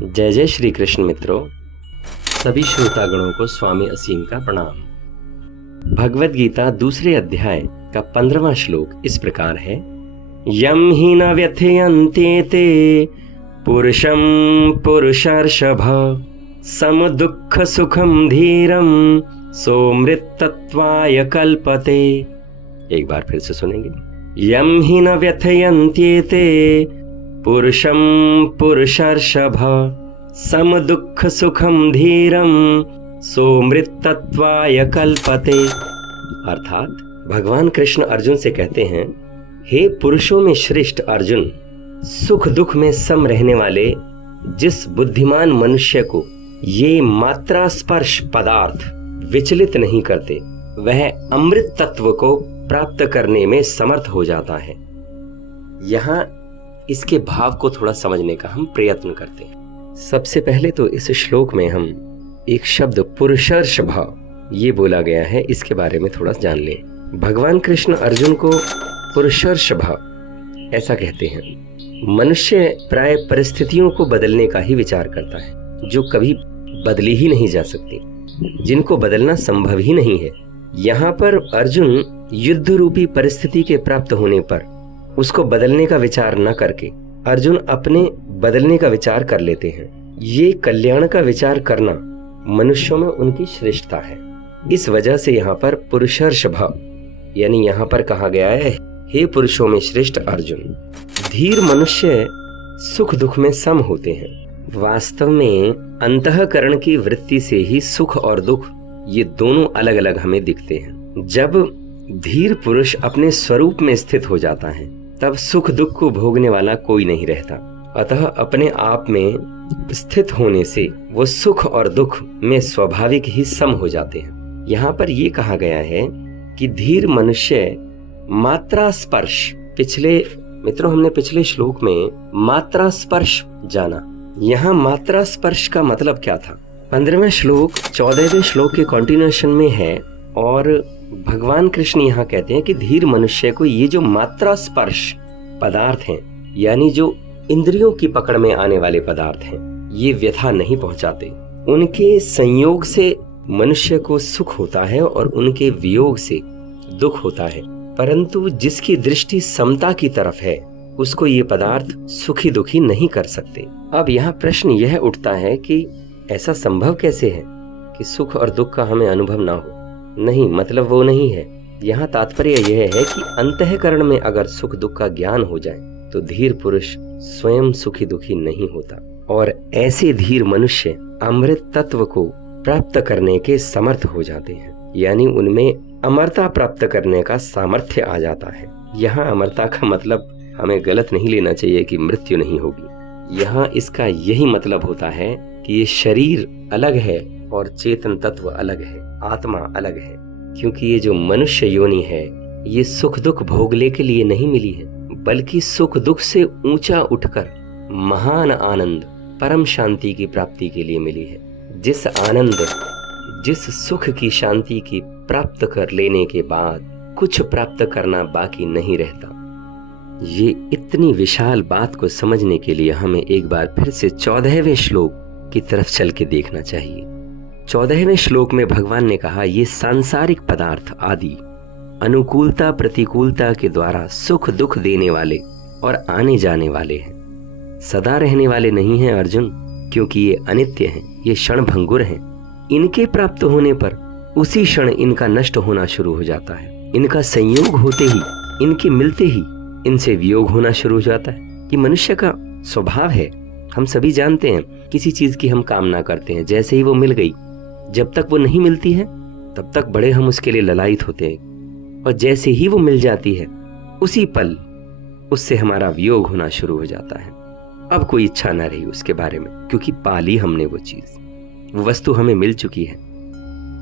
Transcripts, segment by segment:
जय जय श्री कृष्ण मित्रों, सभी श्रोतागणों को स्वामी असीम का प्रणाम। भगवद गीता दूसरे अध्याय का 15वां श्लोक इस प्रकार है। यम ही न व्यथयन्ते ते पुरुषं पुरुषर्षभ सम दुःख सुखम धीरम सोमृतत्वाय कल्पते। एक बार फिर से सुनेंगे। यम ही न व्यथयन्ते ते पुरुषं पुरुषर्षभ सम दुःख सुखम धीरम सोमृतत्वाय कल्पते। अर्थात भगवान कृष्ण अर्जुन से कहते हैं, हे पुरुषों में श्रेष्ठ अर्जुन, सुख दुख में सम रहने वाले जिस बुद्धिमान मनुष्य को ये मात्रा स्पर्श पदार्थ विचलित नहीं करते, वह अमृत तत्व को प्राप्त करने में समर्थ हो जाता है। यहाँ इसके भाव को थोड़ा समझने का हम प्रयत्न करते हैं। सबसे पहले तो इस श्लोक में हम एक शब्द पुरुषर्ष भाव ये बोला गया है, इसके बारे में थोड़ा जान लें। भगवान कृष्ण अर्जुन को पुरुषर्ष भाव ऐसा कहते हैं। मनुष्य प्राय परिस्थितियों को बदलने का ही विचार करता है, जो कभी बदली ही नहीं जा सकती, जिनको बदलना संभव ही नहीं है। यहाँ पर अर्जुन युद्ध रूपी परिस्थिति के प्राप्त होने पर उसको बदलने का विचार न करके अर्जुन अपने बदलने का विचार कर लेते हैं। ये कल्याण का विचार करना मनुष्यों में उनकी श्रेष्ठता है। इस वजह से यहाँ पर पुरुषर्ष भाव यानी यहाँ पर कहा गया है, हे पुरुषों में श्रेष्ठ अर्जुन। धीर मनुष्य सुख दुख में सम होते हैं। वास्तव में अंतःकरण की वृत्ति से ही सुख और दुख ये दोनों अलग अलग हमें दिखते हैं। जब धीर पुरुष अपने स्वरूप में स्थित हो जाता है, तब सुख दुख को भोगने वाला कोई नहीं रहता। अतः अपने आप में स्थित होने से वो सुख और दुख में स्वाभाविक ही सम हो जाते हैं। यहाँ पर ये कहा गया है कि धीर मनुष्य मात्रा स्पर्श, हमने पिछले श्लोक में मात्रा स्पर्श जाना। यहाँ मात्रा स्पर्श का मतलब क्या था? 15वें श्लोक 14वें श्लोक के कॉन्टिन्यूएशन में है और भगवान कृष्ण यहाँ कहते हैं कि धीर मनुष्य को ये जो मात्रा स्पर्श पदार्थ हैं, यानी जो इंद्रियों की पकड़ में आने वाले पदार्थ हैं, ये व्यथा नहीं पहुंचाते। उनके संयोग से मनुष्य को सुख होता है और उनके वियोग से दुख होता है, परंतु जिसकी दृष्टि समता की तरफ है उसको ये पदार्थ सुखी दुखी नहीं कर सकते। अब यहाँ प्रश्न यह उठता है कि ऐसा संभव कैसे है कि सुख और दुख का हमें अनुभव ना हो? नहीं, मतलब वो नहीं है। यहाँ तात्पर्य यह है कि अंतःकरण में अगर सुख दुख का ज्ञान हो जाए तो धीर पुरुष स्वयं सुखी दुखी नहीं होता, और ऐसे धीर मनुष्य अमृत तत्व को प्राप्त करने के समर्थ हो जाते हैं, यानी उनमें अमरता प्राप्त करने का सामर्थ्य आ जाता है। यहाँ अमरता का मतलब हमें गलत नहीं लेना चाहिए कि मृत्यु नहीं होगी। यहाँ इसका यही मतलब होता है कि ये शरीर अलग है और चेतन तत्व अलग है, आत्मा अलग है। क्योंकि ये जो मनुष्य योनि है ये सुख दुख भोगने के लिए नहीं मिली है, बल्कि सुख दुख से ऊंचा उठकर महान आनंद परम शांति की प्राप्ति के लिए मिली है। जिस आनंद, जिस सुख की शांति की प्राप्त कर लेने के बाद कुछ प्राप्त करना बाकी नहीं रहता। ये इतनी विशाल बात को समझने के लिए हमें एक बार फिर से 14वें श्लोक की तरफ चल के देखना चाहिए। 14वें श्लोक में भगवान ने कहा, ये सांसारिक पदार्थ आदि अनुकूलता प्रतिकूलता के द्वारा सुख दुख देने वाले और आने जाने वाले हैं, सदा रहने वाले नहीं हैं अर्जुन, क्योंकि ये अनित्य हैं, ये क्षण भंगुर हैं। इनके प्राप्त होने पर उसी क्षण इनका नष्ट होना शुरू हो जाता है। इनका संयोग होते ही, इनके मिलते ही इनसे वियोग होना शुरू हो जाता है। ये मनुष्य का स्वभाव है। हम सभी जानते हैं, किसी चीज की हम कामना करते हैं, जैसे ही वो मिल गई, जब तक वो नहीं मिलती है तब तक बड़े हम उसके लिए ललायित होते हैं, और जैसे ही वो मिल जाती है उसी पल उससे हमारा वियोग होना शुरू हो जाता है। अब कोई इच्छा ना रही उसके बारे में, क्योंकि पाली हमने वो चीज, वो वस्तु हमें मिल चुकी है।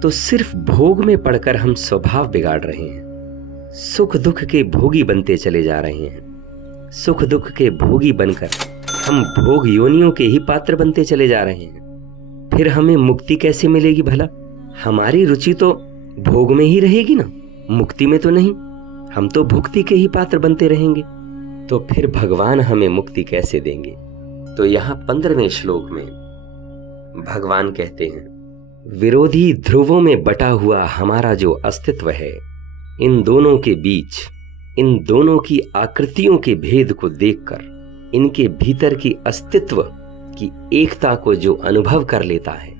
तो सिर्फ भोग में पड़कर हम स्वभाव बिगाड़ रहे हैं, सुख दुख के भोगी बनते चले जा रहे हैं। सुख दुख के भोगी बनकर हम भोग योनियों के ही पात्र बनते चले जा रहे हैं। फिर हमें मुक्ति कैसे मिलेगी भला? हमारी रुचि तो भोग में ही रहेगी ना, मुक्ति में तो नहीं। हम तो भुक्ति के ही पात्र बनते रहेंगे। तो फिर भगवान हमें मुक्ति कैसे देंगे? तो यहाँ 15वें श्लोक में भगवान कहते हैं, विरोधी ध्रुवों में बटा हुआ हमारा जो अस्तित्व है, इन दोनों के बीच, इन दोनों की आकृतियों के भेद को देखकर, इनके भीतर की अस्तित्व की एकता को जो अनुभव कर लेता है,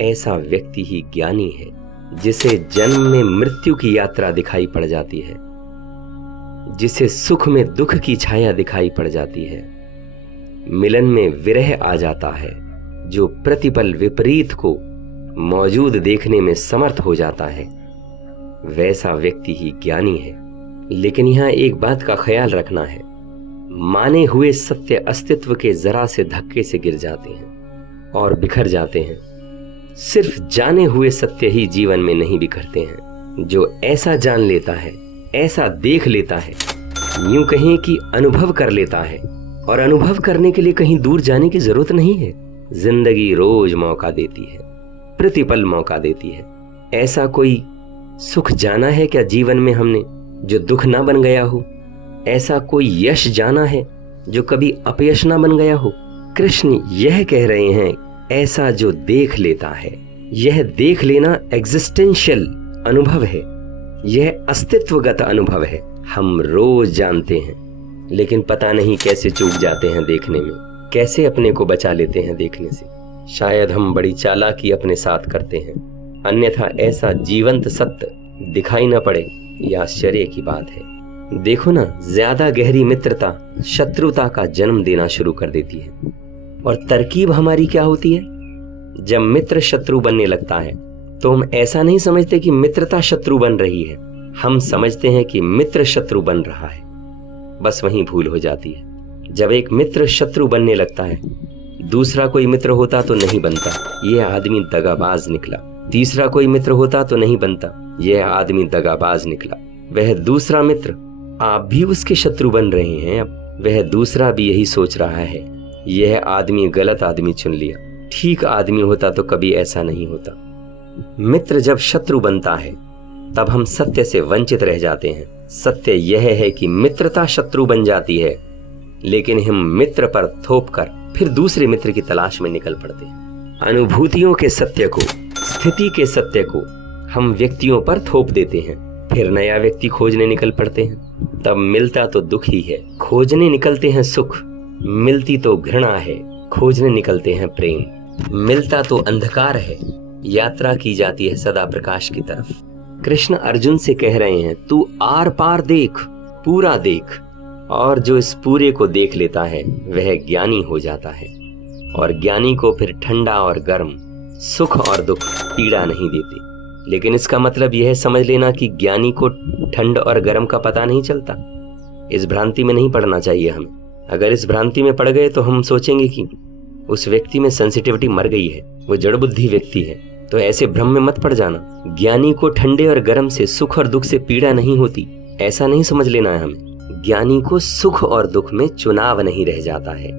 ऐसा व्यक्ति ही ज्ञानी है, जिसे जन्म में मृत्यु की यात्रा दिखाई पड़ जाती है, जिसे सुख में दुख की छाया दिखाई पड़ जाती है, मिलन में विरह आ जाता है, जो प्रतिपल विपरीत को मौजूद देखने में समर्थ हो जाता है, वैसा व्यक्ति ही ज्ञानी है। लेकिन यहाँ एक बात का ख्याल रखना है, माने हुए सत्य अस्तित्व के जरा से धक्के से गिर जाते हैं और बिखर जाते हैं। सिर्फ जाने हुए सत्य ही जीवन में नहीं बिखरते हैं। जो ऐसा जान लेता है, ऐसा देख लेता है, यूं कहें कि अनुभव कर लेता है, और अनुभव करने के लिए कहीं दूर जाने की जरूरत नहीं है। जिंदगी रोज मौका देती है, प्रतिपल मौका देती है। ऐसा कोई सुख जाना है क्या जीवन में हमने जो दुख ना बन गया हो? ऐसा कोई यश जाना है जो कभी अपयश ना बन गया हो? कृष्ण यह कह रहे हैं, ऐसा जो देख लेता है, यह देख लेना एग्जिस्टेंशियल अनुभव है, यह अस्तित्वगत अनुभव है। हम रोज जानते हैं, लेकिन पता नहीं कैसे चूक जाते हैं देखने में, कैसे अपने को बचा लेते हैं देखने से। शायद हम बड़ी चालाकी अपने साथ करते हैं, अन्यथा ऐसा जीवंत सत्य दिखाई न पड़े, यह आश्चर्य की बात है। देखो ना, ज्यादा गहरी मित्रता शत्रुता का जन्म देना शुरू कर देती है। और तरकीब हमारी क्या होती है? जब मित्र शत्रु बनने लगता है तो हम ऐसा नहीं समझते कि मित्रता शत्रु बन रही है, हम समझते हैं कि मित्र शत्रु बन रहा है। बस वहीं भूल हो जाती है। जब एक मित्र शत्रु बनने लगता है, दूसरा कोई मित्र होता तो नहीं बनता, यह आदमी दगाबाज निकला। तीसरा कोई मित्र होता तो नहीं बनता, यह आदमी दगाबाज निकला। वह दूसरा मित्र, आप भी उसके शत्रु बन रहे हैं। अब वह दूसरा भी यही सोच रहा है, यह आदमी गलत आदमी चुन लिया, ठीक आदमी होता तो कभी ऐसा नहीं होता। मित्र जब शत्रु बनता है तब हम सत्य से वंचित रह जाते हैं। सत्य यह है कि मित्रता शत्रु बन जाती है, लेकिन हम मित्र पर थोप कर फिर दूसरे मित्र की तलाश में निकल पड़ते हैं। अनुभूतियों के सत्य को, स्थिति के सत्य को हम व्यक्तियों पर थोप देते हैं, फिर नया व्यक्ति खोजने निकल पड़ते हैं। तब मिलता तो दुख ही है, खोजने निकलते हैं सुख। मिलती तो घृणा है, खोजने निकलते हैं प्रेम। मिलता तो अंधकार है, यात्रा की जाती है सदा प्रकाश की तरफ। कृष्ण अर्जुन से कह रहे हैं, तू आर पार देख, पूरा देख। और जो इस पूरे को देख लेता है वह ज्ञानी हो जाता है। और ज्ञानी को फिर ठंडा और गर्म, सुख और दुख पीड़ा नहीं देते। लेकिन इसका मतलब यह समझ लेना कि ज्ञानी को ठंड और गर्म का पता नहीं चलता। इस भ्रांति में नहीं पड़ना चाहिए हमें। अगर इस भ्रांति में पड़ गए तो हम सोचेंगे कि उस व्यक्ति में सेंसिटिविटी मर गई है, वो जड़ बुद्धि व्यक्ति है। तो ऐसे भ्रम में मत पड़ जाना। ज्ञानी को ठंडे और गर्म से, सुख और दुख से पीड़ा नहीं होती, ऐसा नहीं समझ लेना है हमें। ज्ञानी को सुख और दुख में चुनाव नहीं रह जाता है,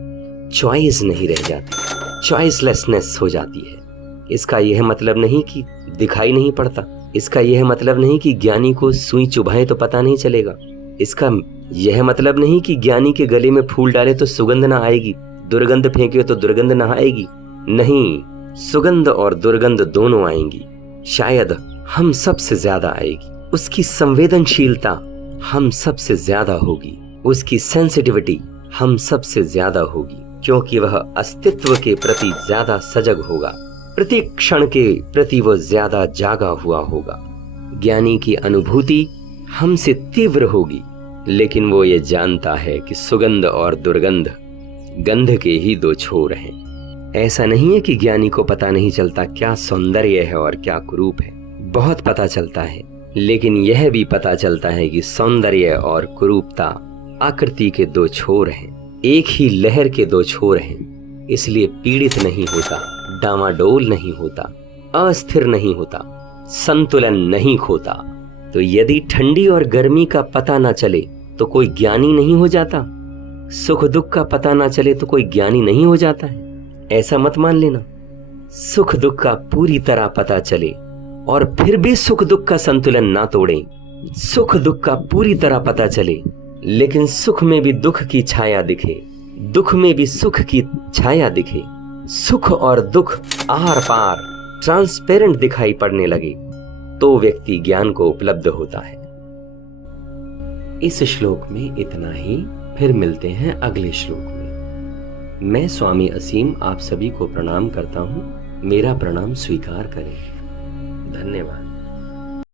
चॉइस नहीं रह जाती, चॉइसलेसनेस हो जाती है। इसका यह मतलब नहीं कि दिखाई नहीं पड़ता, इसका यह मतलब नहीं कि ज्ञानी को सुई चुभाए तो पता नहीं चलेगा, इसका यह मतलब नहीं कि ज्ञानी के गले में फूल डाले तो सुगंध ना आएगी, दुर्गंध फेंके तो दुर्गंध ना आएगी। नहीं, सुगंध और दुर्गंध दोनों आएंगी, शायद हम सबसे ज्यादा आएगी। उसकी संवेदनशीलता हम सबसे ज्यादा होगी, उसकी सेंसिटिविटी हम सबसे ज्यादा होगी, क्योंकि वह अस्तित्व के प्रति ज्यादा सजग होगा, प्रति क्षण के प्रति वो ज्यादा जागा हुआ होगा। ज्ञानी की अनुभूति हमसे तीव्र होगी, लेकिन वो ये जानता है कि सुगंध और दुर्गंध गंध के ही दो छोर हैं। ऐसा नहीं है कि ज्ञानी को पता नहीं चलता क्या सौंदर्य है और क्या कुरूप है, बहुत पता चलता है। लेकिन यह भी पता चलता है कि सौंदर्य और कुरूपता आकृति के दो छोर हैं, एक ही लहर के दो छोर हैं। इसलिए पीड़ित नहीं होता, डामाडोल नहीं होता, अस्थिर नहीं होता, संतुलन नहीं खोता। तो यदि ठंडी और गर्मी का पता ना चले तो कोई ज्ञानी नहीं हो जाता, सुख दुख का पता ना चले तो कोई ज्ञानी नहीं हो जाता है, ऐसा मत मान लेना। सुख दुख का पूरी तरह पता चले और फिर भी सुख दुख का संतुलन ना तोड़ें, सुख दुख का पूरी तरह पता चले लेकिन सुख में भी दुख की छाया दिखे, दुख में भी सुख की छाया दिखे, सुख और दुख आर पार ट्रांसपेरेंट दिखाई पड़ने लगे, तो व्यक्ति ज्ञान को उपलब्ध होता है। इस श्लोक में इतना ही, फिर मिलते हैं अगले श्लोक में। मैं स्वामी असीम आप सभी को प्रणाम करता हूं, मेरा प्रणाम स्वीकार करें। धन्यवाद।